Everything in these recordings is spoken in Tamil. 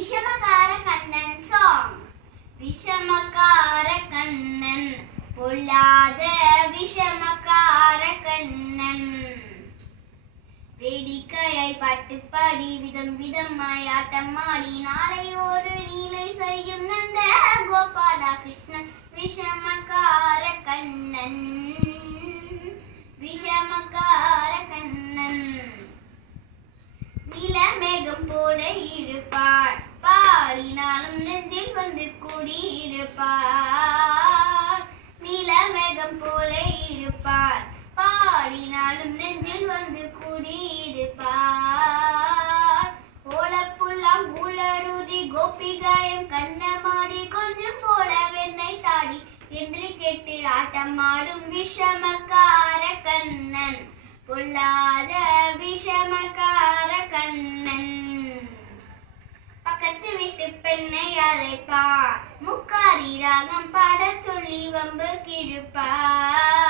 விஷமக்கார கண்ணன் சாங். விஷமக்கார கண்ணன் பொல்லாத விஷமக்கார கண்ணன், வேடிக்கையை பாட்டு பாடி விதம் விதமாய் ஆட்டமாடி நாளை ஒரு நீலை செய்யும் நந்த கோபாலா கிருஷ்ணன். விஷமக்கார கண்ணன், விஷமக்கார கண்ணன், நீலமேகம் போல இருப்பார், பாடினாலும் நெஞ்சில் வந்து கூடியிருப்பார். நீலமேகம் போல இருப்பார், பாடினாலும் நெஞ்சில் வந்து கூடியிருப்பார். ஓலப்புல்லாம் ஊழருதி கோபிகாயம் கண்ணமாடி கொஞ்சம் போல வெண்ணை தாடி என்று கேட்டு ஆட்டமாடும் விஷமக்கார கண்ணன், பொல்லாத விஷமக்கார கண்ணன். பக்கத்து வீட்டு பெண்ணை அழைப்பார், முக்காரி ராகம் பாடச் சொல்லி வம்பு கிழப்பார்.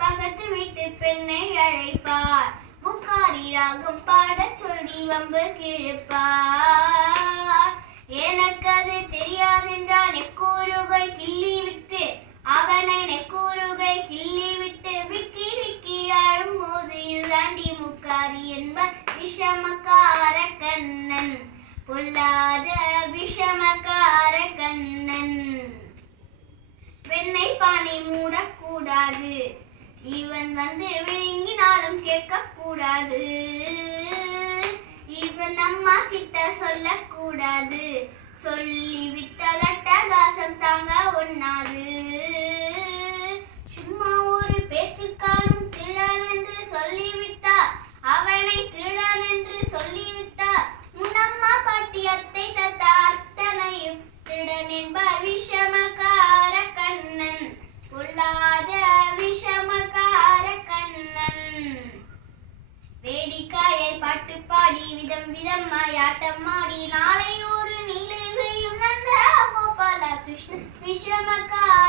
பக்கத்து வீட்டு பெண்ணை அழைப்பார், முக்காரி ராகம் பாடச் சொல்லி வம்பு கிழப்பார். எனக்கு அது தெரியாதென்றால் நெக்கூறுகை கிள்ளி விட்டு, அவனை நெக்கூறுகை கிள்ளி விட்டு விக்கி விக்கி அழும்போது இதுதாண்டி முக்காரி என்பர் விஷமக்கார கண்ணன், பொல்லாத விஷமக்கார கண்ணன். வெண்ணெய் பானை மூடக்கூடாது, இவன் வந்து விழுங்கினாலும் கேட்க கூடாது. இவன் அம்மா கிட்ட சொல்லக்கூடாது, சொல்லிவிட்டால் அட்டகாசம் தாங்க ஒண்ணாது. சும்மா ஒரு பேச்சுக்காலும் திருடன் என்று சொல்லிவிட்டார், அவனை திருடன் என்று சொல்லிவிட்டார். முன்னம்மா பாட்டி அத்தை தத்தா அத்தனையும் திருடன் என்பார் விஷமக்கார கண்ணன், பொல்லாத விஷமக்கார கண்ணன். வேடிக்கையை பாட்டு பாடி விதம் விதமாய் ஆட்டமாடி நாளை ஒரு நீலை செய்யும் நந்த கோபாலா கிருஷ்ணன். விஷமக்கார